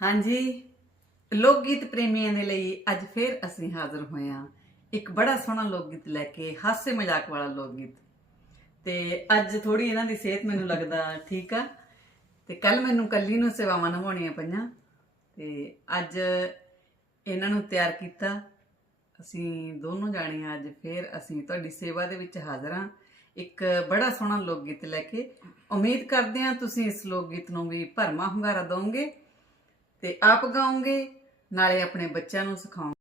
ਹਾਂਜੀ ਲੋਕ ਗੀਤ ਪ੍ਰੇਮੀਆਂ ਦੇ ਲਈ ਅੱਜ ਫੇਰ ਅਸੀਂ ਹਾਜ਼ਰ ਹੋਏ ਹਾਂ। ਇੱਕ ਬੜਾ ਸੋਹਣਾ ਲੋਕ ਗੀਤ ਲੈ ਕੇ, ਹਾਸੇ ਮਜ਼ਾਕ ਵਾਲਾ ਲੋਕ ਗੀਤ ਤੇ ਅੱਜ ਥੋੜੀ ਇਹਨਾਂ ਦੀ ਸਿਹਤ ਮੈਨੂੰ ਲੱਗਦਾ ਠੀਕ ਆ। ਤੇ ਕੱਲ ਮੈਨੂੰ ਕੱਲੀ ਨੂੰ ਸੇਵਾਵਾਂ ਨਿਭਾਉਣੀਆਂ ਪਈਆਂ। ਤੇ ਅੱਜ ਇਹਨਾਂ ਨੂੰ ਤਿਆਰ ਕੀਤਾ। ਅਸੀਂ ਦੋਨੋਂ ਜਾਣੀਆਂ ਅੱਜ ਫੇਰ ਅਸੀਂ ਤੁਹਾਡੀ ਸੇਵਾ ਦੇ ਵਿੱਚ ਹਾਜ਼ਰ ਹਾਂ। ਇੱਕ ਬੜਾ ਸੋਹਣਾ ਲੋਕ ਗੀਤ ਲੈ ਕੇ। ਉਮੀਦ ਕਰਦੇ ਹਾਂ ਤੁਸੀਂ ਇਸ ਲੋਕ ਗੀਤ ਨੂੰ ਵੀ ਭਰਮਾ ਹੁੰਗਾਰਾ ਦਿਓਗੇ ਤੇ ਆਪ ਗਾਉਂਗੇ, ਨਾਲੇ ਆਪਣੇ ਬੱਚਿਆਂ ਨੂੰ ਸਿਖਾਓਗੇ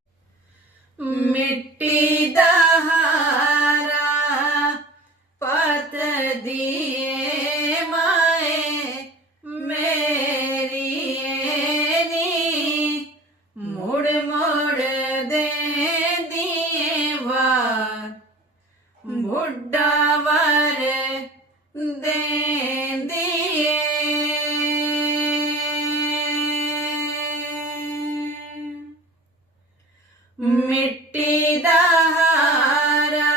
ਮਿੱਟੀ ਦਾ ਹਾਰਾ ਪਤ ਦੀਏ ਮਾਏ, ਮੇਰੀ ਨੀ ਮੁੜ ਮੁੜ ਦੇ ਦੀਏ ਵਾਰ। ਬੁੱਢਾ ਦੇ ਦੇਂਦੀਏ ਮਿੱਟੀ ਦਾ ਹਾਰਾ,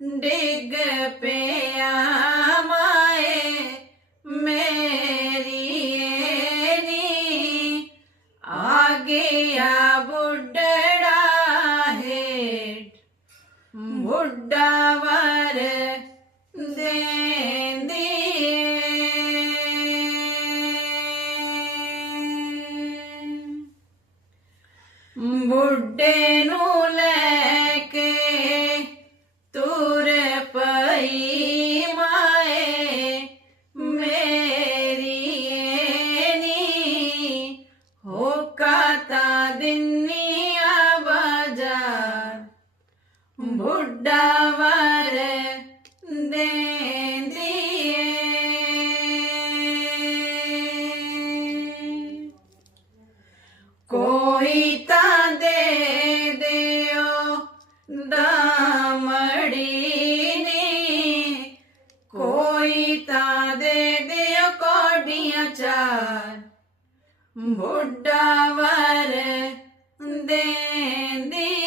ਡਿੱਗ ਪਿਆ ਮਾਏ, ਮੇਰੀ ਨੀ ਆ ਗਿਆ ਬੁੱਢੜਾ ਹੈ ਬੁੱਢਾ ਵਰ ਦੇ ਹੋ ਕਾਤਾ ਦਿਨੀਆ ਬਾਜ਼ਾਰ ਬੁੱਢਾ ਵਰ ਬੁੱਢਾ ਵਰ ਦੇਂਦੀ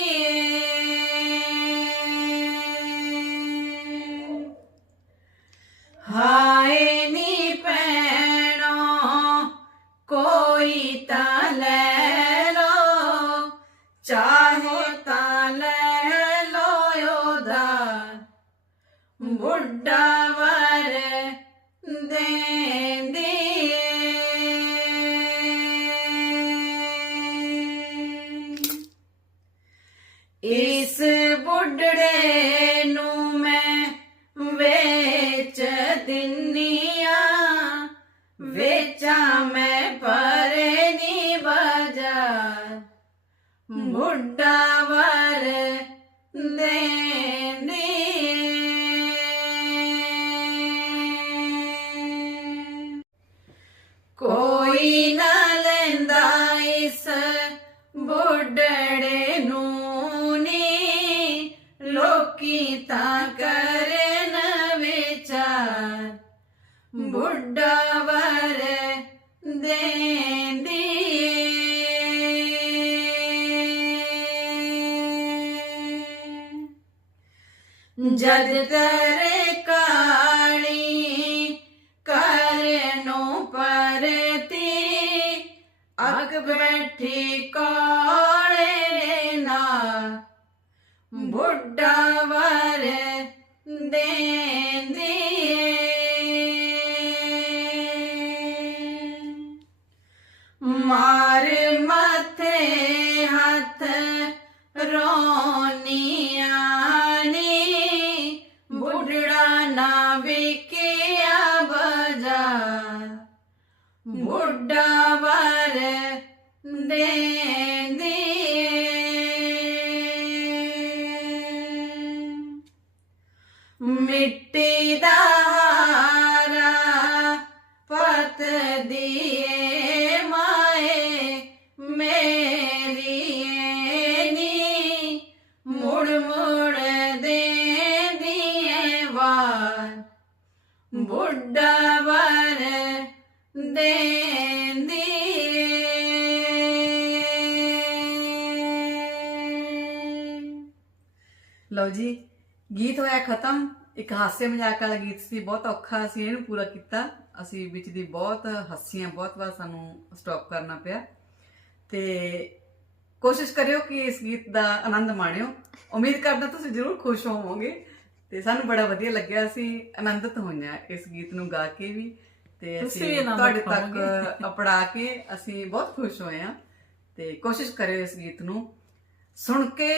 ਬੁੱਢੜੇ ਨੂੰ ਮੈਂ ਵੇਚ ਦਿੰਨੀਆ। ਵੇਚਾਂ ਮੈਂ ਪਰੇ ਨੀ ਬਾਜ਼ਾਰ। ਬੁੱਢਾ ਵਰ ਦੇਂਦੀ ਜਦ ਤਰੇ ਕਾਲੀ ਕਰਨੋਂ ਪਰਤੀ ਅੱਗ ਬੈਠੀ ਕੋਲੇ ਨਾ ਬੁੱਢਾ ਵਰ ਦੇਂਦੀ। ਪਤ ਦੀਏ ਮਾਏ ਮੇਰੀ ਨੀ ਮੁੜ ਮੁੜ ਦੇ ਦੀਏ ਵਾਰ ਬੁੱਢਾ ਵਰ ਦੇਂਦੀ ਲਓ ਜੀ, ਗੀਤ ਹੋਇਆ ਖਤਮ। ਇੱਕ ਹਾਸੇ ਮਜ਼ਾਕ ਵਾਲਾ ਗੀਤ ਸੀ, ਬਹੁਤ ਔਖਾ ਸੀ, ਇਹਨੂੰ ਪੂਰਾ ਕੀਤਾ। ਅਸੀਂ ਵਿੱਚ ਦੀ ਬਹੁਤ ਹੱਸੀਆਂ ਬਹੁਤ ਵਾਰ ਸਾਨੂੰ ਸਟਾਪ ਕਰਨਾ ਪਿਆ। ਤੇ ਕੋਸ਼ਿਸ਼ ਕਰਿਓ ਕਿ ਇਸ ਗੀਤ ਦਾ ਆਨੰਦ ਮਾਣਿਓ। ਉਮੀਦ ਕਰਦਾ ਤੁਸੀਂ ਜ਼ਰੂਰ ਖੁਸ਼ ਹੋਵੋਗੇ। ਤੇ ਸਾਨੂੰ ਬੜਾ ਵਧੀਆ ਲੱਗਿਆ ਅਸੀਂ ਆਨੰਦਿਤ ਹੋਈਆਂ ਇਸ ਗੀਤ ਨੂੰ ਗਾ ਕੇ ਵੀ। ਤੇ ਅਸੀਂ ਤੁਹਾਡੇ ਤੱਕ। ਅਪੜਾ ਕੇ ਅਸੀਂ ਬਹੁਤ ਖੁਸ਼ ਹੋਏ ਹਾਂ ਤੇ ਕੋਸ਼ਿਸ਼ ਕਰਿਓ ਇਸ ਗੀਤ ਨੂੰ। ਸੁਣ ਕੇ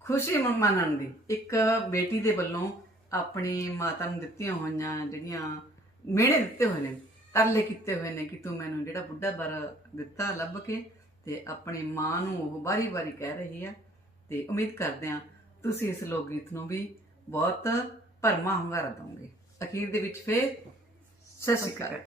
ਖੁਸ਼ੀ ਮਨਾਉਣ ਦੀ। ਇੱਕ ਬੇਟੀ ਦੇ ਵੱਲੋਂ ਆਪਣੀ ਮਾਤਾ ਨੂੰ ਦਿੱਤੀਆਂ ਹੋਈਆਂ ਜਿਹੜੀਆਂ ਮਿਹਣੇ ਦਿੱਤੇ ਹੋਏ ਨੇ, ਤਰਲੇ ਕੀਤੇ ਹੋਏ ਨੇ ਕਿ ਤੂੰ ਮੈਨੂੰ ਜਿਹੜਾ ਬੁੱਢਾ ਬਰ ਦਿੱਤਾ ਲੱਭ ਕੇ ਤੇ ਆਪਣੀ ਮਾਂ ਨੂੰ ਉਹ ਬਾਰੀ-ਬਾਰੀ ਕਹਿ ਰਹੀ ਹੈ ਤੇ ਉਮੀਦ ਕਰਦੇ ਹਾਂ ਤੁਸੀਂ ਇਸ ਲੋਕ ਗੀਤ ਨੂੰ ਵੀ ਬਹੁਤ ਭਰਮਾ ਹੁੰਗਾਰਾ ਦਵੋਗੇ। ਅਖੀਰ ਦੇ ਵਿੱਚ ਫੇਰ ਸਤਿ ਸ਼੍ਰੀ ਅਕਾਲ।